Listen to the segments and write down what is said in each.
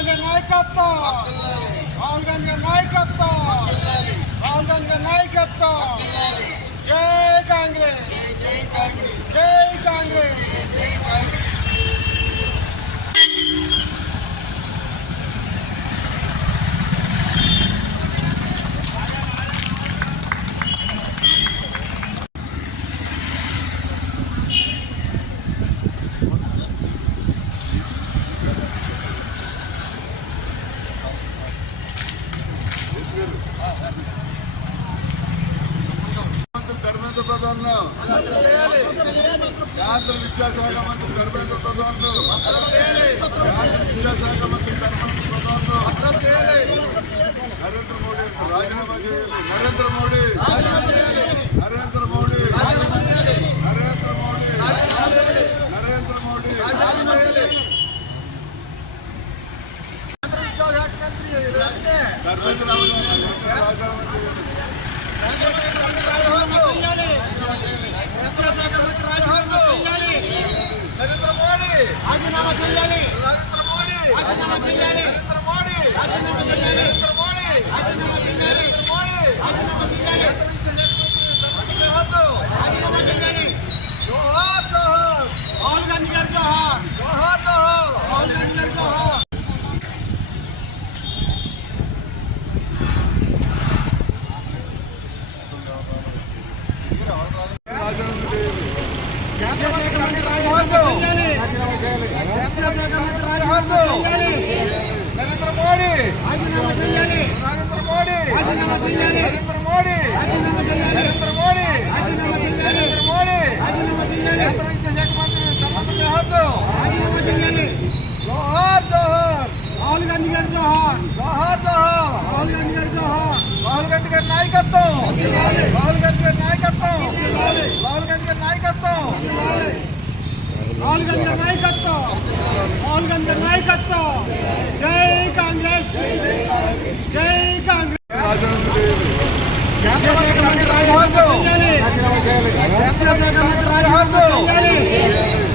గాంధీ నాయకత్వం, రాహుల్ గాంధీ నాయకత్వం, రాహుల్ గాంధీ నాయకత్వం. జై కాంగ్రెస్, జై కాంగ్రెస్, జై కాంగ్రెస్. ధర్మేంద్ర ప్రధాన్ కేంద్ర విద్యాశాఖ మంత్రి ధర్మేంద్ర ప్రధాన్ కేంద్ర విద్యాశాఖ మంత్రి ధర్మేంద్ర ప్రధాన్ నరేంద్ర మోడీ రాజీనామా చేయాలి. నరేంద్ర మోడీ, నరేంద్ర మోడీ, నరేంద్ర మోడీ, నరేంద్ర మోడీ. ధర్మేంద్ర నరేంద్ర మోడీ రాజీనామా చేయాలి. నరేంద్ర మోడీ రాజీనామా చేయాలి. నరేంద్ర మోడీ రాజీనామా చేయాలి. నరేంద్ర మోడీ రాజీనామా చేయాలి. నరేంద్ర మోడీ రాజీనామా చేయాలి. రాజీనామా చేయాలి. జోహార్ జోహార్ రాహుల్ గాంధీ గారు, జోహార్ జోహార్ జోహార్ రాహుల్ గాంధీ గారు, జోహార్. నరేంద్ర మోడీ రాజీనామా చేయాలి. నరేంద్ర మోడీ రాజీనామా చేయాలి. నరేంద్ర మోడీ రాజీనామా చేయాలి. నరేంద్ర మోడీ రాజీనామా చేయాలి. నరేంద్ర మోడీ రాజీనామా చేయాలి. కేంద్ర విద్యాశాఖ మంత్రి రాజీనామా చేయాలి. జోహార్ జోహార్ రాహుల్ గాంధీ గారు, జోహార్ జోహార్ జోహార్ రాహుల్ గాంధీ గారు, జోహార్. రాహుల్ గాంధీ గారి నాయకత్వం, రాహుల్ గాంధీ గారి నాయకత్వం, రాహుల్ గాంధీ గారి నాయకత్వం, రాహుల్ గాంధీ గారి నాయకత్వం, రాహుల్ గాంధీ గారి నాయకత్వం. జై కాంగ్రెస్, జై కాంగ్రెస్. కేంద్ర మంత్రి నరేంద్ర మోడీ రాజీనామా చేయాలి.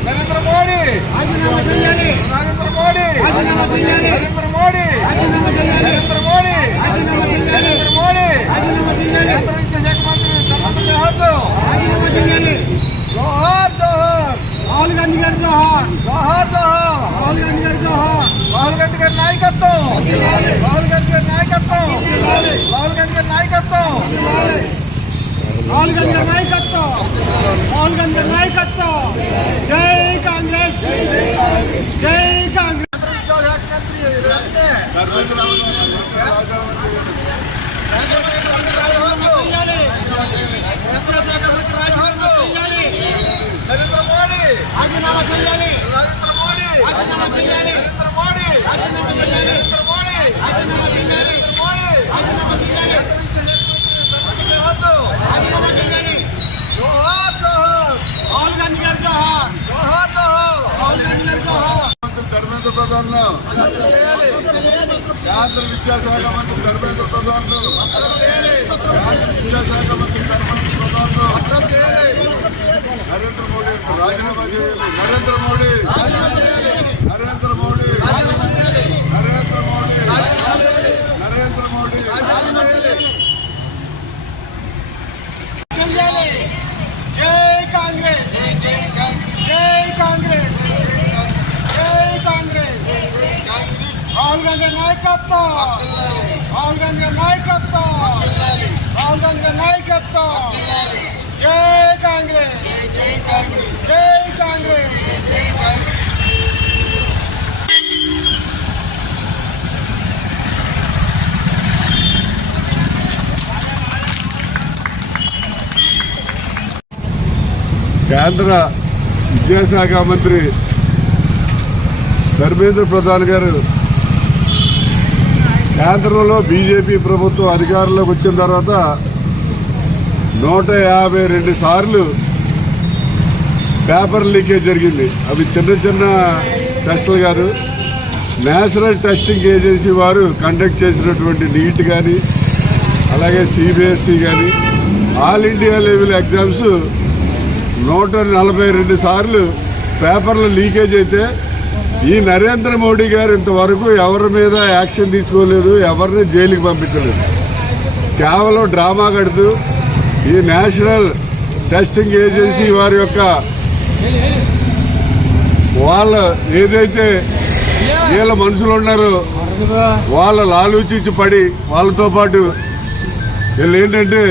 నరేంద్ర మోడీ రాజీనామా చేయాలి. నరేంద్ర మోడీ రాజీనామా చేయాలి. నరేంద్ర మోడీ రాజీనామా చేయాలి. నరేంద్ర మోడీ రాజీనామా చేయాలి. కేంద్ర విద్యాశాఖ మంత్రి రాజీనామా చేయాలి. జోహార్ జోహార్ రాహుల్ గాంధీ గారు, జోహార్ జోహార్ జోహార్ రాహుల్ గాంధీ గారు, జోహార్. రాహుల్ గాంధీ గారి నాయకత్వం, రాహుల్ గాంధీ గారి నాయకత్వం, రాహుల్ గాంధీ గారి నాయకత్వం, రాహుల్ గాంధీ గారి నాయకత్వం, రాహుల్ గాంధీ గారి నాయకత్వం. జై కాంగ్రెస్, జై కాంగ్రెస్. నరేంద్ర మోడీ రాజీనామా చేయాలి. నరేంద్ర మోడీ రాజీనామా చేయాలి. నరేంద్ర మోడీ రాజీనామా చేయాలి. నరేంద్ర మోడీ రాజీనామా చేయాలి. నరేంద్ర మోడీ రాజీనామా చేయాలి. రాజీనామా చేయాలి. జోహార్ జోహార్ రాహుల్ గాంధీ గారు, జోహార్ జోహార్ జోహార్ రాహుల్ గాంధీ గారు, జోహార్. ధర్మేంద్ర ప్రధాన్ కేంద్ర విద్యాశాఖ మంత్రి ధర్మేంద్ర ప్రధాన్ కేంద్ర విద్యాశాఖ మంత్రి ధర్మేంద్ర ప్రధాన్ నరేంద్ర మోడీ రాజీనామా చేయాలి. నరేంద్ర మోడీ నరేంద్ర మోడీ నరేంద్ర మోడీ నరేంద్ర మోడీ చేయాలి. జై కాంగ్రెస్, జై కాంగ్రెస్, జై కాంగ్రెస్. రాహుల్ గాంధీ నాయకత్వం, రాహుల్ గాంధీ నాయకత్వం, రాహుల్ గాంధీ నాయకత్వం. జై కాంగ్రెస్, జై కాంగ్రెస్, జై కాంగ్రెస్. కేంద్ర విద్యాశాఖ మంత్రి ధర్మేంద్ర ప్రధాన్ గారు కేంద్రంలో బీజేపీ ప్రభుత్వం అధికారంలోకి వచ్చిన తర్వాత 152 సార్లు పేపర్ లీకేజ్ జరిగింది. అవి చిన్న చిన్న టెస్టులు కాదు, నేషనల్ టెస్టింగ్ ఏజెన్సీ వారు కండక్ట్ చేసినటువంటి నీట్ కానీ అలాగే సిబిఎస్ఈ కానీ ఆల్ ఇండియా లెవెల్ ఎగ్జామ్స్ 142 సార్లు పేపర్లు లీకేజ్ అయితే ఈ నరేంద్ర మోడీ గారు ఇంతవరకు ఎవరి మీద యాక్షన్ తీసుకోలేదు, ఎవరిని జైలుకి పంపించలేదు. కేవలం డ్రామా కడుతూ ఈ నేషనల్ టెస్టింగ్ ఏజెన్సీ వారి యొక్క వాళ్ళ ఏదైతే వీళ్ళ మనుషులు ఉన్నారో వాళ్ళ లాలూచి పడి వాళ్ళతో పాటు వీళ్ళు ఏంటంటే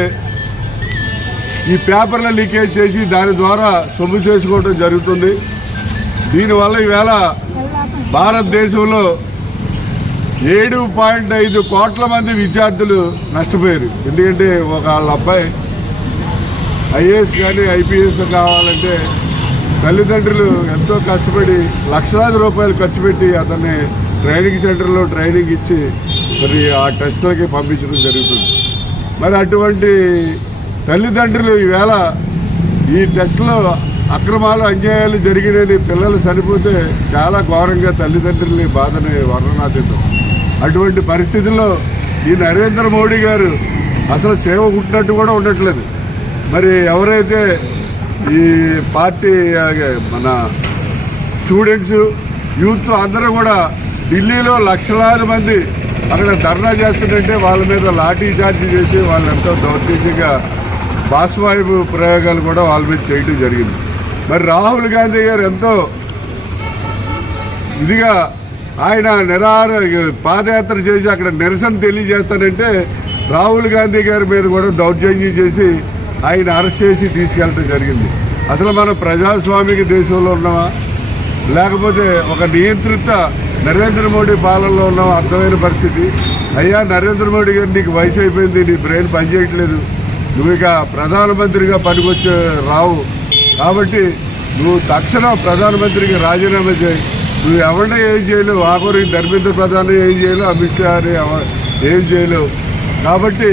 ఈ పేపర్ల లీకేజ్ చేసి దాని ద్వారా సొమ్ము చేసుకోవడం జరుగుతుంది. దీనివల్ల ఈవేళ భారతదేశంలో 7.5 కోట్ల మంది విద్యార్థులు నష్టపోయారు. ఎందుకంటే వాళ్ళ అబ్బాయి ఐఏఎస్ కానీ ఐపీఎస్ కావాలంటే తల్లిదండ్రులు ఎంతో కష్టపడి లక్షలాది రూపాయలు ఖర్చు పెట్టి అతన్ని ట్రైనింగ్ సెంటర్లో ట్రైనింగ్ ఇచ్చి మరి ఆ టెస్టులకి పంపించడం జరుగుతుంది. మరి అటువంటి తల్లిదండ్రులు ఈవేళ ఈ టెస్టులో అక్రమాలు అన్యాయాలు జరిగినని పిల్లలు చనిపోతే చాలా ఘోరంగా తల్లిదండ్రులని బాధని వర్ణనాతీతం. అటువంటి పరిస్థితుల్లో ఈ నరేంద్ర మోడీ గారు అసలు సేవ ఉంటున్నట్టు కూడా ఉండట్లేదు. మరి ఎవరైతే ఈ పార్టీ మన స్టూడెంట్స్ యూత్ అందరూ కూడా ఢిల్లీలో లక్షలాది మంది అక్కడ ధర్నా చేస్తుంటే వాళ్ళ మీద లాఠీ చార్జీ చేసి వాళ్ళు ఎంతో దౌర్జన్యంగా బాష్వాయువు ప్రయోగాలు కూడా వాళ్ళ మీద చేయడం జరిగింది. మరి రాహుల్ గాంధీ గారు ఎంతో ఇదిగా ఆయన పాదయాత్ర చేసి అక్కడ నిరసన తెలియజేస్తానంటే రాహుల్ గాంధీ గారి మీద కూడా దౌర్జన్యం చేసి ఆయన అరెస్ట్ చేసి తీసుకెళ్ళడం జరిగింది. అసలు మనం ప్రజాస్వామిక దేశంలో ఉన్నామా లేకపోతే ఒక నియంత్రిత నరేంద్ర మోడీ పాలనలో ఉన్నామా అర్థమైన పరిస్థితి. అయ్యా నరేంద్ర మోడీ గారు నీకు వయసు అయిపోయింది, నీ బ్రెయిన్ పనిచేయట్లేదు, నువ్వు ఇక ప్రధానమంత్రిగా పనికొచ్చే రావు, కాబట్టి నువ్వు తక్షణం ప్రధానమంత్రికి రాజీనామా చేయి. నువ్వు ఎవరిని ఏం చేయలేవు, ఆఖరికి ధర్మేంద్ర ప్రధాని ఏం చేయలేవు, అమిత్ షా ఏం చేయలేవు, కాబట్టి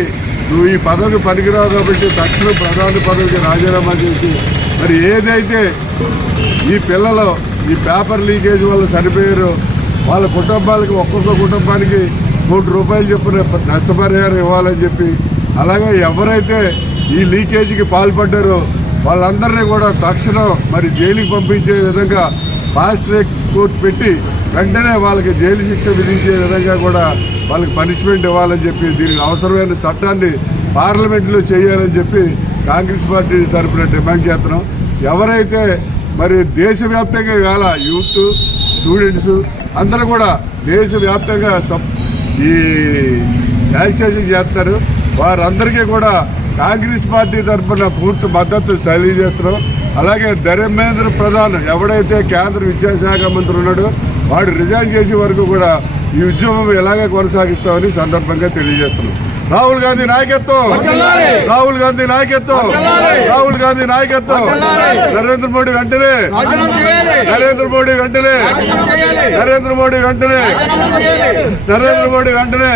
నువ్వు ఈ పదవికి పనికిరావు, కాబట్టి తక్షణం ప్రధాని పదవికి రాజీనామా చేసి మరి ఏదైతే ఈ పిల్లలు ఈ పేపర్ లీకేజ్ వల్ల చనిపోయారో వాళ్ళ కుటుంబాలకి ఒక్కొక్క కుటుంబానికి ₹1 చొప్పున నష్టపరిహారం ఇవ్వాలని చెప్పి, అలాగే ఎవరైతే ఈ లీకేజీకి పాల్పడ్డారో వాళ్ళందరినీ కూడా తక్షణం మరి జైలుకి పంపించే విధంగా ఫాస్ట్ ట్రాక్ కోర్టు పెట్టి వెంటనే వాళ్ళకి జైలు శిక్ష విధించే విధంగా కూడా వాళ్ళకి పనిష్మెంట్ ఇవ్వాలని చెప్పి దీనికి అవసరమైన చట్టాన్ని పార్లమెంట్లో చేయాలని చెప్పి కాంగ్రెస్ పార్టీ తరఫున డిమాండ్ చేస్తున్నాం. ఎవరైతే మరి దేశవ్యాప్తంగా ఇవాళ యూత్ స్టూడెంట్స్ అందరూ కూడా దేశవ్యాప్తంగా ఈ యాజిటేషన్ చేస్తారు, వారందరికీ కూడా కాంగ్రెస్ పార్టీ తరఫున పూర్తి మద్దతు తెలియజేస్తున్నాం. అలాగే ధర్మేంద్ర ప్రధాన్ ఎవడైతే కేంద్ర విద్యాశాఖ మంత్రి ఉన్నాడో వాడు రిజైన్ చేసే వరకు కూడా ఈ ఉద్యమం ఎలాగే కొనసాగిస్తామని సందర్భంగా తెలియజేస్తున్నాం. రాహుల్ గాంధీ నాయకత్వం, రాహుల్ గాంధీ నాయకత్వం, రాహుల్ గాంధీ నాయకత్వం. నరేంద్ర మోడీ వెంటనే, నరేంద్ర మోడీ వెంటనే, నరేంద్ర మోడీ వెంటనే, నరేంద్ర మోడీ వెంటనే.